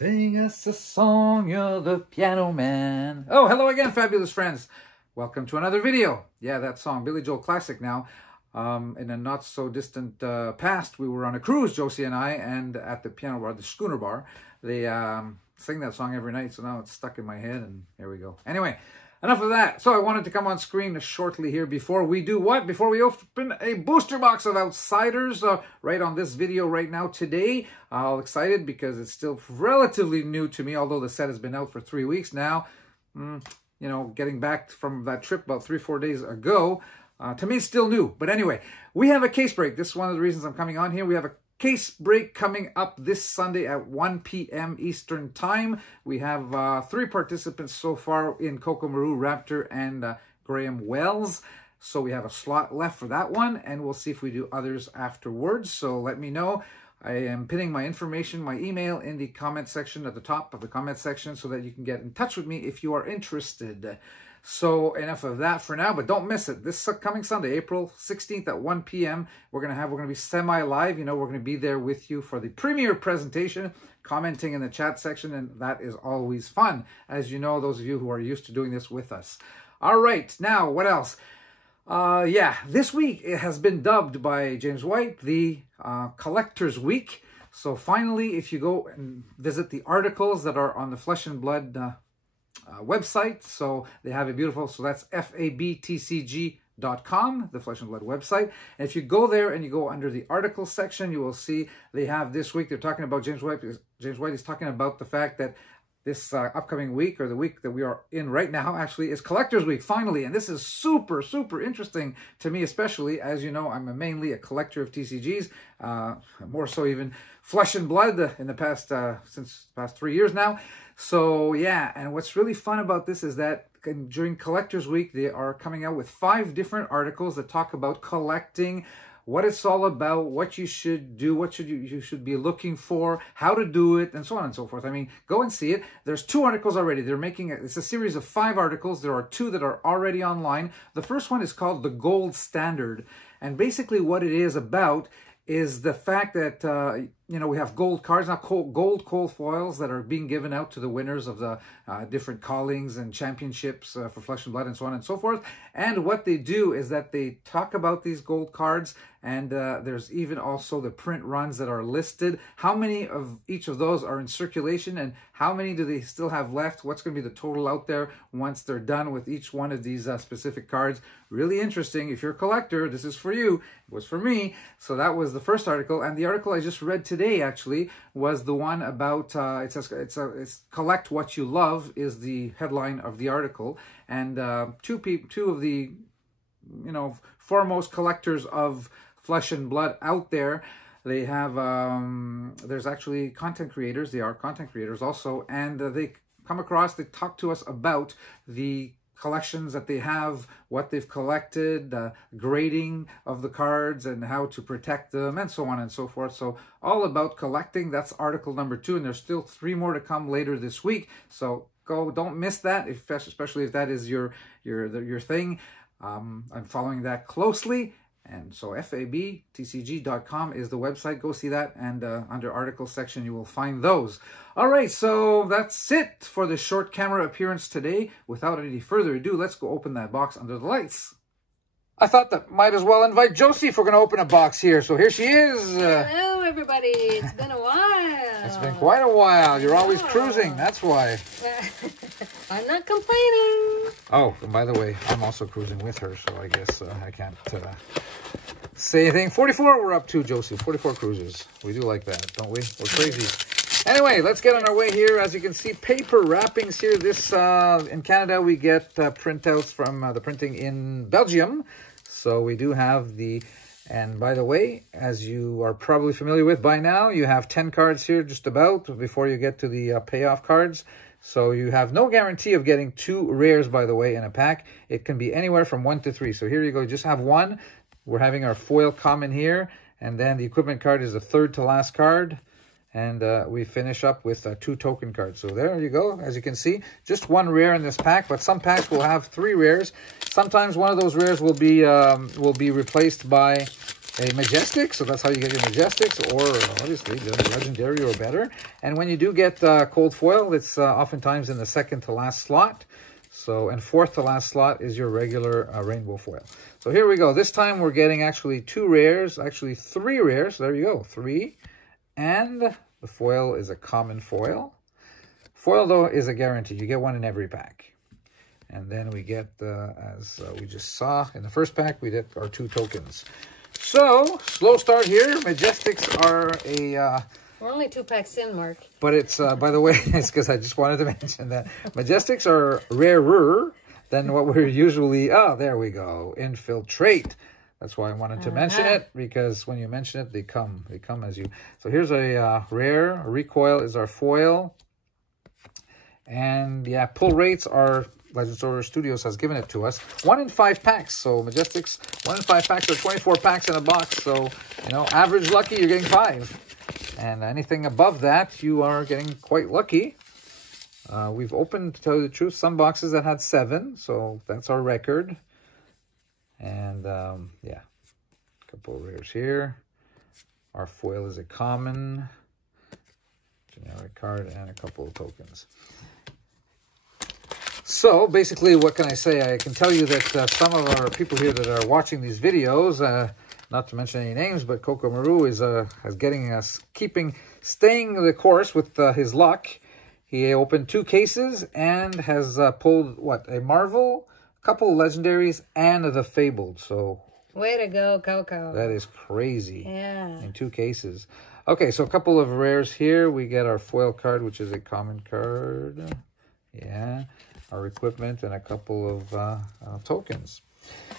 Sing us a song, you're the piano man. Oh, hello again, fabulous friends. Welcome to another video. Yeah, that song, Billy Joel classic now. In a not so distant past, we were on a cruise, Josie and I, and at the piano bar, the Schooner Bar. They sing that song every night, so now it's stuck in my head, and here we go. Anyway, enough of that. So I wanted to come on screen shortly here before we do what? Before we open a booster box of Outsiders right on this video right now today. All excited because it's still relatively new to me, although the set has been out for 3 weeks now. You know, getting back from that trip about 3-4 days ago, to me it's still new. But anyway, we have a case break. This is one of the reasons I'm coming on here. We have a case break coming up this Sunday at 1 p.m. Eastern Time. We have 3 participants so far in Coco Maru, Raptor, and Graham Wells. So we have a slot left for that one, and we'll see if we do others afterwards. So let me know. I am pinning my information, my email, in the comment section at the top of the comment section so that you can get in touch with me if you are interested. So enough of that for now, but don't miss it. This coming Sunday, April 16th at 1 p.m. We're going to be semi-live. You know, we're going to be there with you for the premiere presentation, commenting in the chat section, and that is always fun, as you know, those of you who are used to doing this with us. All right, now, what else? Yeah, this week it has been dubbed by James White the Collector's Week. So finally, if you go and visit the articles that are on the Flesh and Blood website, so they have a beautiful, so that's FABTCG.com, the Flesh and Blood website. And if you go there and you go under the articles section, you will see they have this week, they're talking about James White, because James White is talking about the fact that this upcoming week, or the week that we are in right now, actually is Collector's Week, finally. And this is super, super interesting to me, especially, as you know, I'm mainly a collector of TCGs, more so even Flesh and Blood in the past, since the past 3 years now. So, yeah, and what's really fun about this is that during Collector's Week, they are coming out with 5 different articles that talk about collecting, what it's all about, what you should do, what you should be looking for, how to do it, and so on and so forth. I mean, go and see it. There's 2 articles already. They're making it's a series of 5 articles. There are 2 that are already online. The first one is called The Gold Standard. And basically what it is about is the fact that, you know, we have gold cards, now gold cold foils that are being given out to the winners of the different callings and championships for Flesh and Blood and so on and so forth. And what they do is that they talk about these gold cards, and there's even also the print runs that are listed. How many of each of those are in circulation, and how many do they still have left? What's going to be the total out there once they're done with each one of these specific cards? Really interesting. If you're a collector, this is for you. It was for me. So that was the first article. And the article I just read today, actually, was the one about, it says, it's Collect What You Love is the headline of the article. And two of the, you know, foremost collectors of Flesh and Blood out there, they have, there's actually content creators. They are content creators also. And they come across, they talk to us about the collections that they have, what they've collected, grading of the cards, and how to protect them, and so on and so forth. So all about collecting. That's article number 2, and there's still 3 more to come later this week. So go, don't miss that, especially if that is your thing. I'm following that closely. And so FABTCG.com is the website. Go see that, and under articles section you will find those. All right, so that's it for the short camera appearance today. Without any further ado, let's go open that box under the lights. I thought that might as well invite Josie if we're going to open a box here. So here she is. Hello, everybody. It's been a while. It's been quite a while. You're always cruising. That's why. I'm not complaining. Oh, and by the way, I'm also cruising with her, so I guess I can't say anything. 44 we're up to, Josie. 44 cruises. We do like that, don't we? We're crazy. Anyway, let's get on our way here. As you can see, paper wrappings here. This, in Canada, we get printouts from the printing in Belgium. So we do have the, and by the way, as you are probably familiar with by now, you have 10 cards here just about before you get to the payoff cards. So you have no guarantee of getting 2 rares, by the way, in a pack. It can be anywhere from 1 to 3. So here you go, just have 1. We're having our foil common here, and then the equipment card is the 3rd to last card. And we finish up with 2 token cards. So there you go. As you can see, just 1 rare in this pack, but some packs will have 3 rares. Sometimes one of those rares will be replaced by a Majestic, so that's how you get your Majestics, or obviously the Legendary or better. And when you do get cold foil, it's oftentimes in the second to last slot. So, and fourth to last slot is your regular rainbow foil. So here we go. This time we're getting actually 2 rares, actually 3 rares. There you go, 3. And the foil is a common foil. Foil, though, is a guarantee. You get one in every pack. And then we get, as we just saw in the first pack, we get our 2 tokens. So, slow start here. Majestics are a... We're only 2 packs in, Mark. But it's, by the way, it's because I just wanted to mention that Majestics are rarer than what we're usually... Oh, there we go. Infiltrate. That's why I wanted to mention it, because when you mention it, they come as you... So here's a rare. Recoil is our foil. And yeah, pull rates are... Legends Order Studios has given it to us. 1 in 5 packs. So Majestics, 1 in 5 packs, or 24 packs in a box. So, you know, average lucky, you're getting 5. And anything above that, you are getting quite lucky. We've opened, to tell you the truth, some boxes that had 7. So that's our record. And yeah, a couple of rares here. Our foil is a common, generic card, and a couple of tokens. So, basically, what can I say? I can tell you that some of our people here that are watching these videos, not to mention any names, but Coco Maru is getting us, staying the course with his luck. He opened 2 cases and has pulled, what, a Marvel, a couple of Legendaries, and the Fabled. So, way to go, Coco. That is crazy. Yeah. In 2 cases. Okay, so a couple of rares here. We get our foil card, which is a common card. Yeah. Our equipment, and a couple of tokens.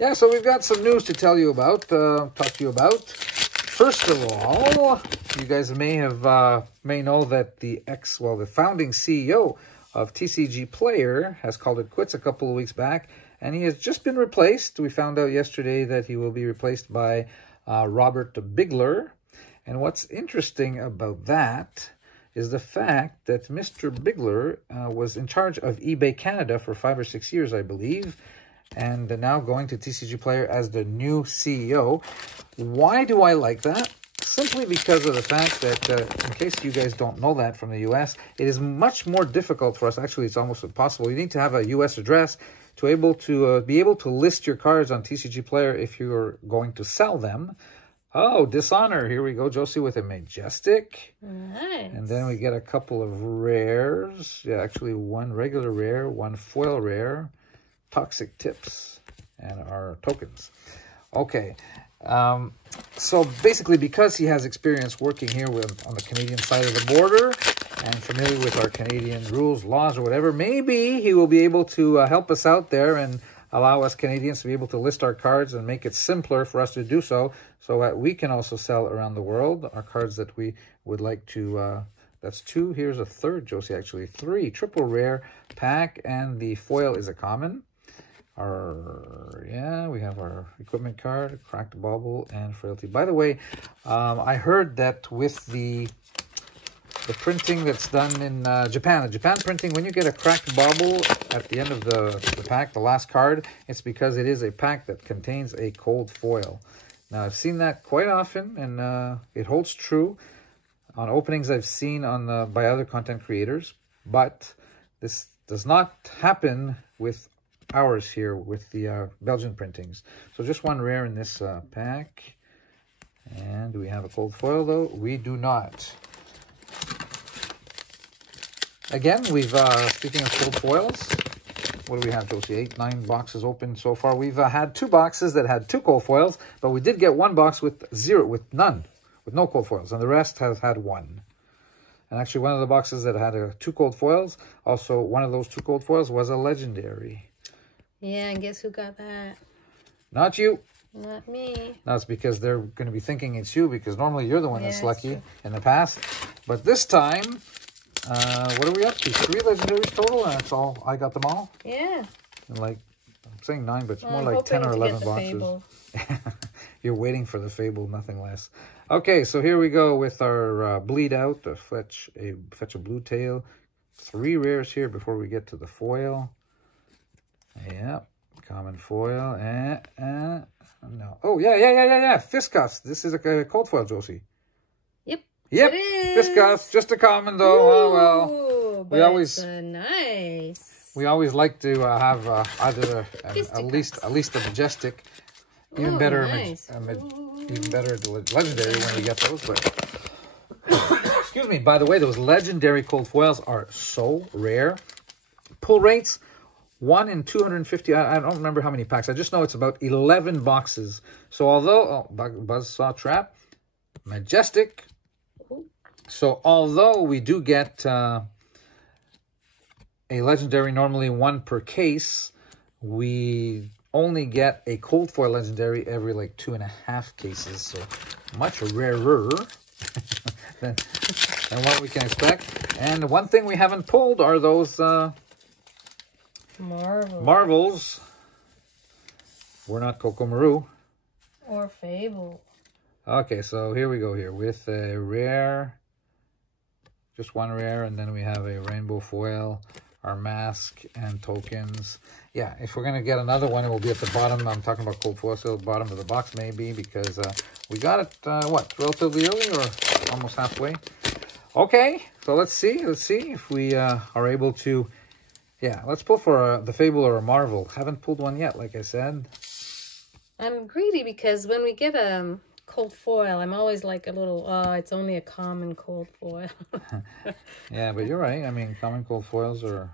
Yeah, so we've got some news to tell you about, talk to you about. First of all, you guys may know that the founding CEO of TCG Player has called it quits a couple of weeks back, and he has just been replaced. We found out yesterday that he will be replaced by Robert Bigler. And what's interesting about that is the fact that Mr. Bigler was in charge of eBay Canada for 5 or 6 years, I believe, and now going to TCG Player as the new CEO. Why do I like that? Simply because of the fact that, in case you guys don't know that from the U.S., it is much more difficult for us. Actually, it's almost impossible. You need to have a U.S. address to be able to list your cards on TCG Player if you're going to sell them. Oh, Dishonor. Here we go, Josie, with a Majestic. Nice. And then we get a couple of rares. Yeah, actually 1 regular rare, 1 foil rare, Toxic Tips, and our tokens. Okay. So basically, because he has experience working here on the Canadian side of the border and familiar with our Canadian rules, laws, or whatever, maybe he will be able to help us out there and allow us Canadians to be able to list our cards and make it simpler for us to do so that we can also sell around the world our cards that we would like to, that's 2, here's a 3rd, Josie, actually 3, triple rare pack, and the foil is a common. We have our equipment card, Cracked Bauble, and Frailty. By the way, I heard that with the printing that's done in Japan. The Japan printing, when you get a Cracked Bauble at the end of the pack, the last card, it's because it is a pack that contains a cold foil. Now, I've seen that quite often, and it holds true on openings I've seen by other content creators, but this does not happen with ours here, with the Belgian printings. So just 1 rare in this pack. And do we have a cold foil, though? We do not. Again, we've, speaking of cold foils, what do we have, Josie? 8, 9 boxes open so far. We've had 2 boxes that had 2 cold foils, but we did get 1 box with no cold foils, and the rest has had 1. And actually, one of the boxes that had 2 cold foils, also one of those 2 cold foils was a Legendary. Yeah, and guess who got that? Not you. Not me. That's because they're going to be thinking it's you, because normally you're the one that's lucky in the past. But this time, what are we up to? 3 Legendaries total, and that's all. I got them all. Yeah. And like, I'm saying 9, but it's more like 10 or 11 boxes. You're waiting for the Fable, nothing less. Okay, so here we go with our Bleed Out, fetch a Blue Tail. 3 rares here before we get to the foil. Yeah, Common foil. No. Oh, yeah. Fiscus. This is a cold foil, Josie. Yep. Yep. It is. Fiscus. Just a common, though. Ooh, Oh, well. We always... nice. We always like to have either at least a majestic. Even Ooh, better, nice. even better the legendary when we get those. But excuse me. By the way, those legendary cold foils are so rare. Pull rates 1 in 250. I don't remember how many packs. I just know it's about 11 boxes. So although buzzsaw trap, majestic. So although we do get a legendary, normally 1 per case, we only get a cold foil legendary every like 2.5 cases, so much rarer than what we can expect. And one thing we haven't pulled are those Marvels. We're not Kokomaru. Or Fable. Okay, so here we go here with a rare, just 1 rare, and then we have a rainbow foil, our mask, and tokens. Yeah, if we're going to get another one, it will be at the bottom. I'm talking about cold foil, so the bottom of the box maybe, because we got it, what, relatively early or almost halfway? Okay, so let's see if we are able to, yeah, let's pull for the Fable or a Marvel. Haven't pulled one yet, like I said. I'm greedy because when we get a cold foil, I'm always like a little, oh, it's only a common cold foil. Yeah, but you're right. I mean, common cold foils are...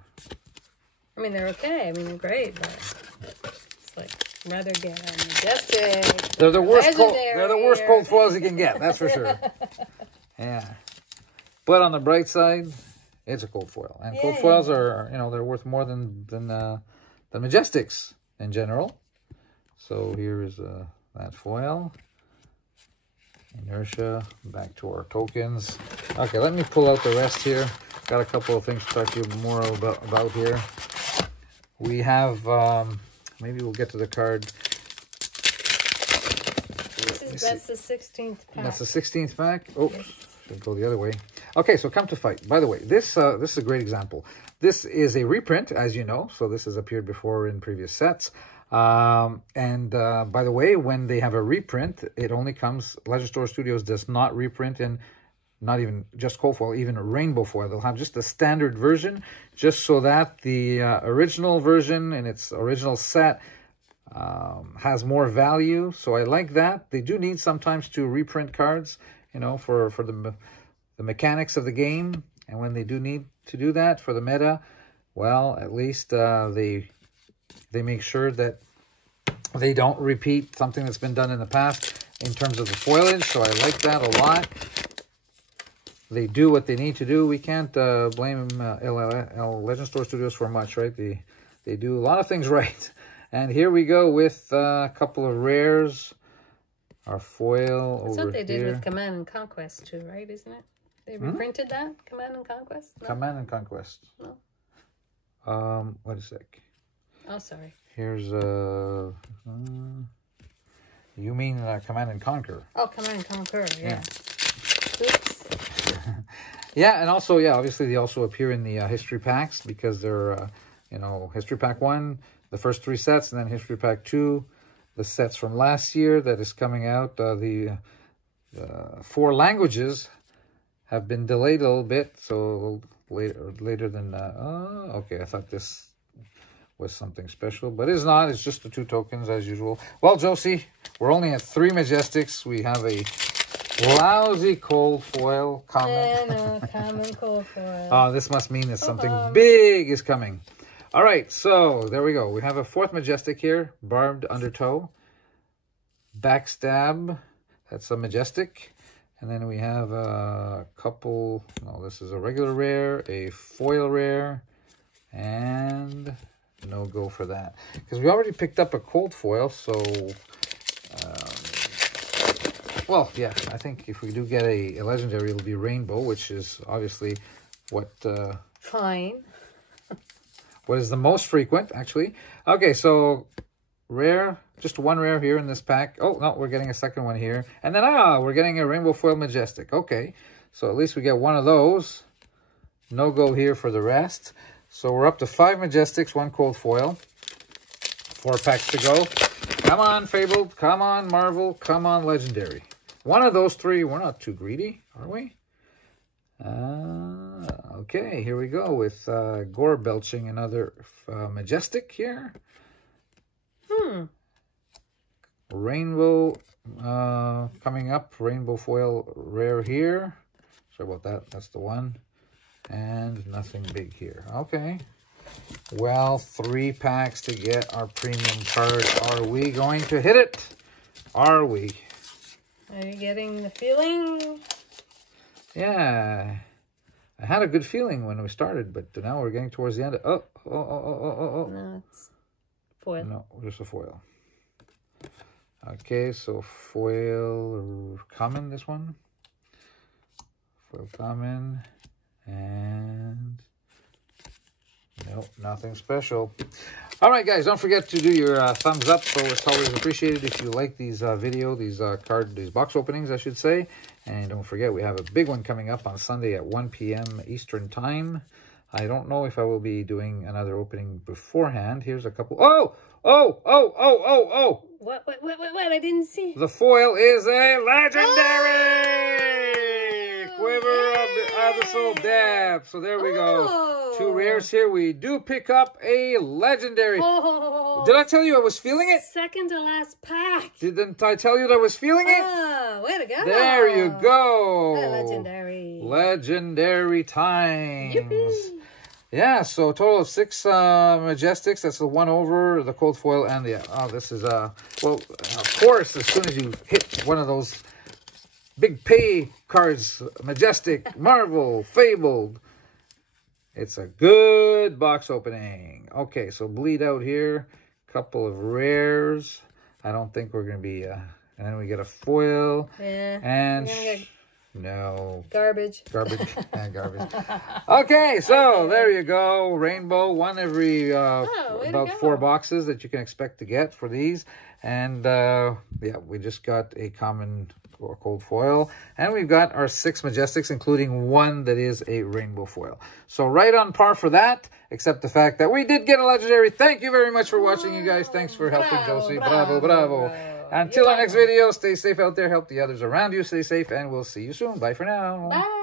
I mean, they're okay. I mean, they're great, but it's like, rather get a majestic. They're the worst cold foils you can get, that's for sure. Yeah. But on the bright side, it's a cold foil. And cold foils are, you know, they're worth more than the Majestics in general. So here is that foil. Inertia, back to our tokens. Okay, let me pull out the rest here. Got a couple of things to talk to you more about here. We have, maybe we'll get to the card. That's the 16th pack. That's the 16th pack. Oh, yes. Should go the other way. Okay, so come to fight. By the way, this is a great example. This is a reprint, as you know. So this has appeared before in previous sets. By the way, when they have a reprint, it only comes, Legend Store Studios does not reprint in, not even just cold foil, even a rainbow foil. They'll have just the standard version, just so that the original version in its original set has more value. So I like that. They do need sometimes to reprint cards, you know, for the mechanics of the game. And when they do need to do that for the meta, well, at least they make sure that they don't repeat something that's been done in the past in terms of the foliage. So I like that a lot. They do what they need to do. We can't blame Legend Store Studios for much, right? They do a lot of things right. And here we go with a couple of rares. Our foil That's over what they did here. with Command and Conquest too, right? Isn't it? They reprinted that? Command and Conquest? No? Command and Conquest. No. Wait a sec. Oh, sorry. Here's you mean Command and Conquer? Oh, Command and Conquer, yeah. Oops. Yeah, and also, yeah, obviously they also appear in the history packs because they're, you know, History Pack 1, the first 3 sets, and then History Pack 2, the sets from last year that is coming out. The 4 languages have been delayed a little bit, so later than, okay, I thought this was something special, but it's not. It's just the 2 tokens as usual. Well, Josie, we're only at 3 Majestics. We have a lousy cold foil common. Yeah, no, common cold foil. Oh, this must mean that something big is coming. All right, so there we go. We have a 4th Majestic here, Barbed Undertow. Backstab, that's a Majestic. And then we have a couple, no, this is a regular rare, a foil rare, and no go for that. Because we already picked up a cold foil, so, well, yeah, I think if we do get a legendary, it'll be Rainbow, which is obviously what... Fine. What is the most frequent, actually. Okay, so rare, just 1 rare here in this pack. Oh, no, we're getting a second one here. And then, we're getting a Rainbow Foil Majestic. Okay, so at least we get 1 of those. No go here for the rest. So we're up to 5 Majestics, 1 cold foil. 4 packs to go. Come on, Fabled. Come on, Marvel. Come on, Legendary. One of those 3. We're not too greedy, are we? Okay, here we go with Gore belching another Majestic here. Rainbow coming up. Rainbow foil rare here. Sorry about that. That's the one. And nothing big here. Okay. Well, 3 packs to get our premium card. Are we going to hit it? Are we? Are you getting the feeling? Yeah. I had a good feeling when we started, but now we're getting towards the end. Oh. No, it's foil. No, just a foil. Okay, so foil common, this one. Foil common. And nope, nothing special. All right, guys, don't forget to do your thumbs up. So it's always appreciated if you like these these box openings, I should say. And don't forget, we have a big one coming up on Sunday at 1 p.m. Eastern Time. I don't know if I will be doing another opening beforehand. Here's a couple. Oh! What? I didn't see. The foil is a legendary! Quiver of the Abyssal Depth. So there we go. 2 rares here. We do pick up a legendary. Did I tell you I was feeling it? Second to last pack. Didn't I tell you that I was feeling it? Way to go. There you go. Legendary. Legendary times. Yippee. Yeah, so total of 6 Majestics. That's the one over, the cold foil, and the... Oh, this is... well, of course, as soon as you hit one of those big pay cards, Majestic, Marvel, Fabled, it's a good box opening. Okay, so bleed out here. Couple of rares. I don't think we're going to be... and then we get a foil. Yeah. And... No. Garbage. Garbage. Garbage. Okay, so there you go. Rainbow. One every about 4 boxes that you can expect to get for these. And yeah, we just got a common or cold foil. And we've got our 6 Majestics, including 1 that is a rainbow foil. So right on par for that, except the fact that we did get a legendary. Thank you very much for watching, you guys. Thanks for helping Josie. Bravo. Until our next video, stay safe out there. Help the others around you stay safe, and we'll see you soon. Bye for now. Bye.